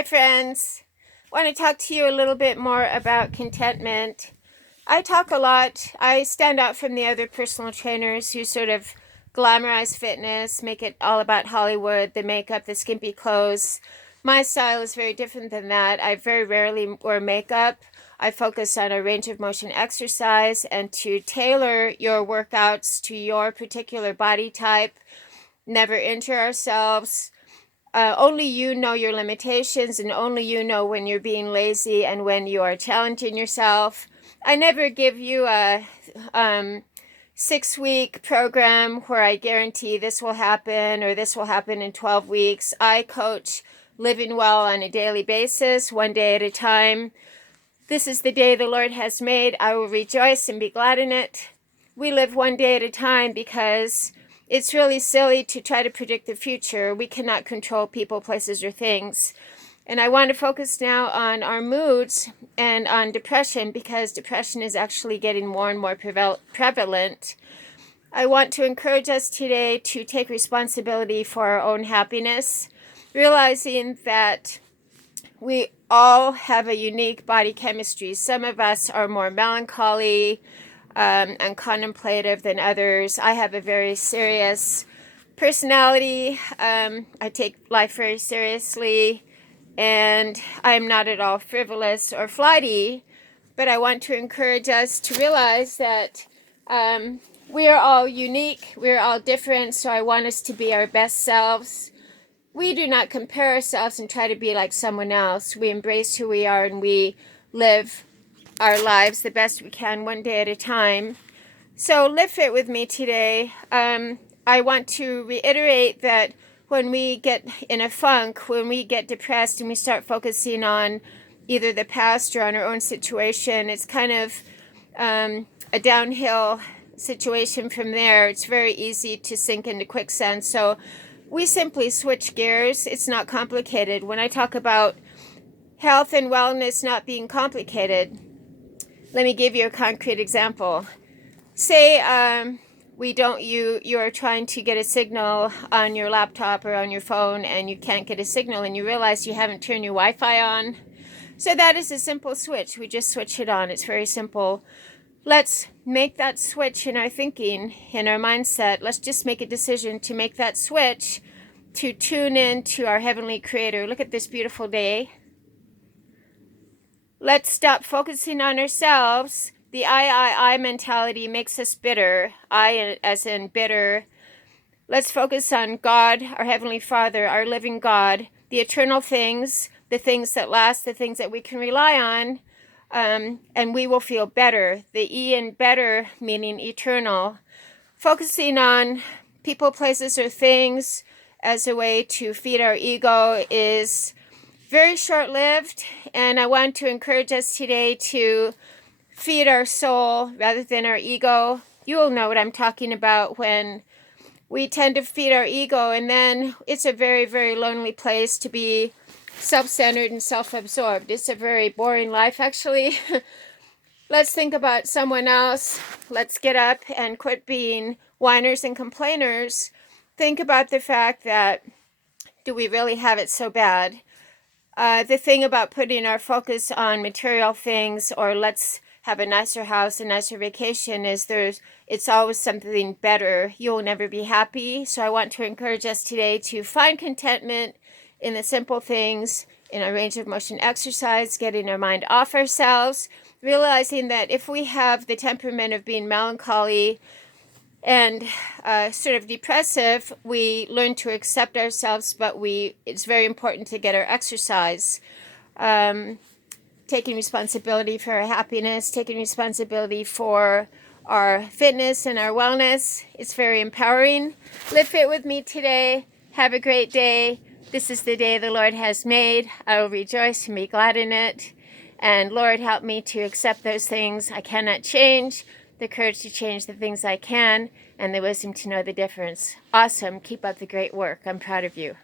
Hi friends, I want to talk to you a little bit more about contentment. I talk a lot. I stand out from the other personal trainers who sort of glamorize fitness, make it all about Hollywood, the makeup, the skimpy clothes. My style is very different than that. I very rarely wear makeup. I focus on a range of motion exercise and to tailor your workouts to your particular body type. Never injure ourselves. Only you know your limitations, and only you know when you're being lazy and when you are challenging yourself. I never give you a 6-week program where I guarantee this will happen or this will happen in 12 weeks. I coach living well on a daily basis, one day at a time. This is the day the Lord has made. I will rejoice and be glad in it. We live one day at a time because it's really silly to try to predict the future. We cannot control people, places, or things. And I want to focus now on our moods and on depression because depression is actually getting more and more prevalent. I want to encourage us today to take responsibility for our own happiness, realizing that we all have a unique body chemistry. Some of us are more melancholy and contemplative than others. I have a very serious personality. I take life very seriously, and I'm not at all frivolous or flighty, but I want to encourage us to realize that we are all unique, we're all different, so I want us to be our best selves. We do not compare ourselves and try to be like someone else. We embrace who we are and we live our lives the best we can, one day at a time. So live fit with me today. I want to reiterate that when we get in a funk, when we get depressed and we start focusing on either the past or on our own situation, it's kind of a downhill situation from there. It's very easy to sink into quicksand. So we simply switch gears. It's not complicated. When I talk about health and wellness not being complicated, let me give you a concrete example. Say you are trying to get a signal on your laptop or on your phone and you can't get a signal and you realize you haven't turned your Wi-Fi on. So that is a simple switch. We just switch it on. It's very simple. Let's make that switch in our thinking, in our mindset. Let's just make a decision to make that switch to tune in to our Heavenly Creator. Look at this beautiful day. Let's stop focusing on ourselves. The I mentality makes us bitter. I as in bitter. Let's focus on God, our Heavenly Father, our living God, the eternal things, the things that last, the things that we can rely on, and we will feel better. The E in better meaning eternal. Focusing on people, places, or things as a way to feed our ego is very short-lived, and I want to encourage us today to feed our soul rather than our ego. You will know what I'm talking about when we tend to feed our ego, and then it's a very, very lonely place to be self-centered and self-absorbed. It's a very boring life, actually. Let's think about someone else. Let's get up and quit being whiners and complainers. Think about the fact that, do we really have it so bad? The thing about putting our focus on material things or let's have a nicer house, a nicer vacation is it's always something better. You'll never be happy. So I want to encourage us today to find contentment in the simple things, in our range of motion exercise, getting our mind off ourselves, realizing that if we have the temperament of being melancholy and sort of depressive, we learn to accept ourselves, but it's very important to get our exercise. Taking responsibility for our happiness, taking responsibility for our fitness and our wellness. It's very empowering. Live fit with me today. Have a great day. This is the day the Lord has made. I will rejoice and be glad in it. And Lord, help me to accept those things I cannot change, the courage to change the things I can, and the wisdom to know the difference. Awesome. Keep up the great work. I'm proud of you.